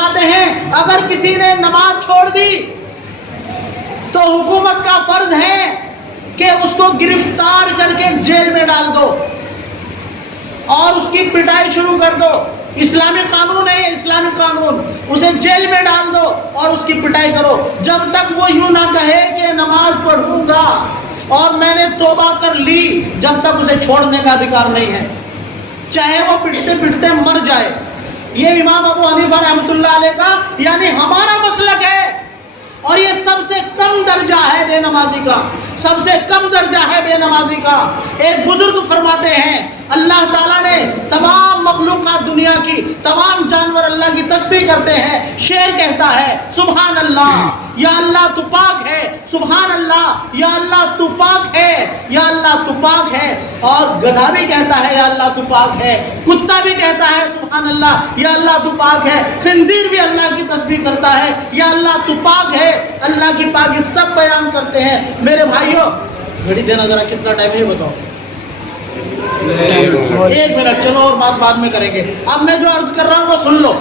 فرماتے ہیں اگر کسی نے نماز چھوڑ دی تو حکومت کا فرض ہے کہ اس کو گرفتار کر کے جیل میں ڈال دو اور اس کی پٹائی شروع کر دو. اسلامی قانون ہے یہ اسلامی قانون. اسے جیل میں ڈال دو اور اس کی پٹائی کرو جب تک وہ یوں نہ کہے کہ نماز پڑھوں گا اور میں نے توبہ کر لی، جب تک اسے چھوڑنے کا ادھیکار نہیں ہے، چاہے وہ پٹتے پٹتے مر جائے. یہ امام ابو حنیفہ رحمۃ اللہ علیہ کا یعنی ہمارا مسلک ہے، اور یہ سب سے کم درجہ ہے بے نمازی کا، سب سے کم درجہ ہے بے نمازی کا. ایک بزرگ فرماتے ہیں اللہ تعالیٰ نے تمام مخلوقات دنیا کی، تمام جانور اللہ کی تسبیح کرتے ہیں. شیر کہتا ہے سبحان اللہ یا اللہ تو پاک ہے، سبحان اللہ یا اللہ تو پاک ہے، یا اللہ تو پاک ہے. اور گدھا بھی کہتا ہے یا اللہ تو پاک ہے، کتا بھی کہتا ہے سبحان اللہ یا اللہ تو پاک ہے، خنزیر بھی اللہ کی تسبیح کرتا ہے یا اللہ تو پاک ہے. اللہ کی پاکی سب بیان کرتے ہیں. میرے بھائیوں گھڑی دینا ذرا کتنا ٹائم ہے بتاؤ. 1 منٹ، چلو اور بات بعد میں کریں گے. اب میں جو عرض کر رہا ہوں وہ سن لو،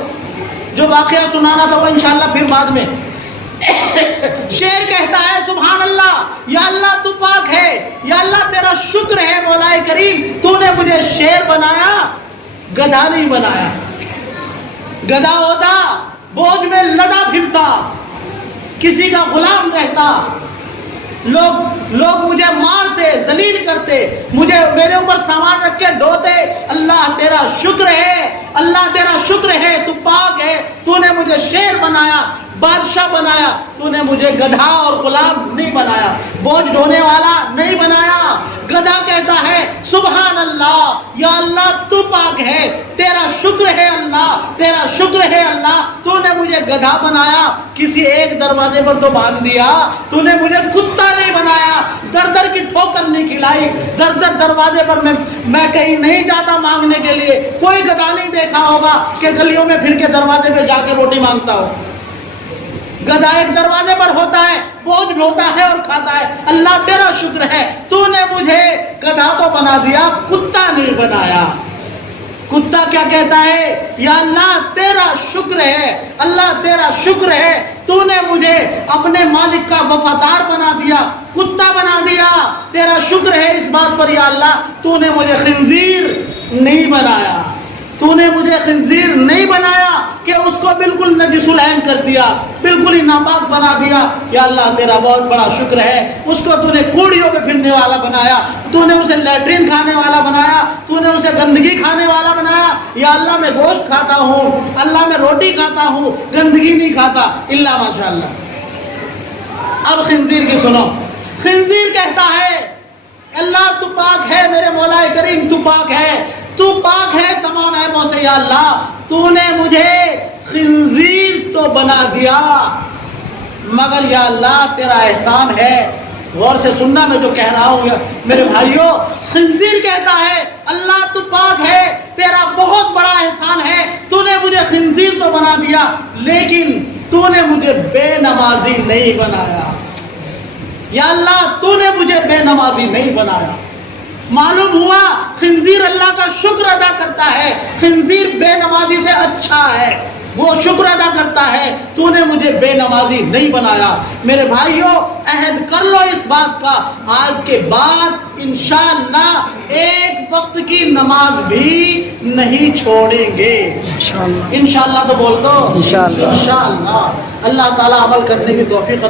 جو واقعہ سنانا تھا وہ انشاءاللہ پھر بعد میں. شیر کہتا ہے سبحان اللہ یا اللہ تو پاک ہے، یا اللہ تیرا شکر ہے مولا کریم تو نے مجھے شیر بنایا، گدھا نہیں بنایا. گدھا ہوتا بوجھ میں لدا پھرتا، کسی کا غلام رہتا، لوگ مجھے مارتے، ذلیل کرتے، مجھے میرے اوپر سامان رکھ کے ڈھوتے. اللہ تیرا شکر ہے، اللہ تیرا شکر ہے تو پاک ہے، تو نے مجھے شیر بنایا، بادشاہ بنایا، تو نے مجھے گدھا اور غلام نہیں بنایا، بوجھ ڈھونے والا نہیں بنایا. گدھا کہتا ہے سبحان اللہ یا اللہ تو پاک ہے، تیرا شکر ہے اللہ، تیرا شکر ہے اللہ تو نے مجھے گدھا بنایا، کسی ایک دروازے پر تو باندھ دیا، تو نے مجھے کتا نہیں بنایا، در در کی ٹھوکر نہیں کھلائی، در در دروازے پر میں کہیں نہیں جاتا مانگنے کے لیے. کوئی گدھا نہیں دیکھا ہوگا کہ گلیوں میں پھر کے دروازے پہ جا کے روٹی مانگتا ہو. گدھا ایک دروازے پر ہوتا ہے، بوجھ ڈھوتا ہے اور کھاتا ہے. اللہ تیرا شکر ہے تو نے مجھے گدھا تو بنا دیا، کتا نہیں بنایا. کتا کیا کہتا ہے یا اللہ تیرا شکر ہے، اللہ تیرا شکر ہے تو نے مجھے اپنے مالک کا وفادار بنا دیا، کتا بنا دیا. تیرا شکر ہے اس بات پر یا اللہ تو نے مجھے خنزیر نہیں بنایا، تو نے مجھے خنزیر نہیں بنایا کہ اس کو بالکل نجس العین کر دیا، بالکل ہی ناپاک بنا دیا. یا اللہ تیرا بہت بڑا شکر ہے، اس کو تو نے کوڑیوں پہ پھرنے والا بنایا، تو نے اسے لیٹرین کھانے والا بنایا، تو نے اسے گندگی کھانے والا بنایا. یا اللہ میں گوشت کھاتا ہوں، اللہ میں روٹی کھاتا ہوں، گندگی نہیں کھاتا الا ماشاء اللہ. اب خنزیر کی سنو. خنزیر کہتا ہے اللہ تو پاک ہے، میرے مولا کریم تو پاک ہے، تو پاک ہے تمام عیبوں سے. یا اللہ تو نے مجھے خنزیر تو بنا دیا، مگر یا اللہ تیرا احسان ہے. غور سے سننا میں جو کہہ رہا ہوں میرے بھائیوں. خنزیر کہتا ہے اللہ تو پاک ہے، تیرا بہت بڑا احسان ہے، تو نے مجھے خنزیر تو بنا دیا لیکن تو نے مجھے بے نمازی نہیں بنایا. یا اللہ تو نے مجھے بے نمازی نہیں بنایا. معلوم ہوا خنزیر اللہ کا شکر ادا کرتا ہے، خنزیر بے نمازی سے اچھا ہے، وہ شکر ادا کرتا ہے تو نے مجھے بے نمازی نہیں بنایا. میرے بھائیوں عہد کر لو اس بات کا، آج کے بعد انشاءاللہ ایک وقت کی نماز بھی نہیں چھوڑیں گے. انشاءاللہ تو بول دو انشاءاللہ. اللہ تعالیٰ عمل کرنے کی توفیق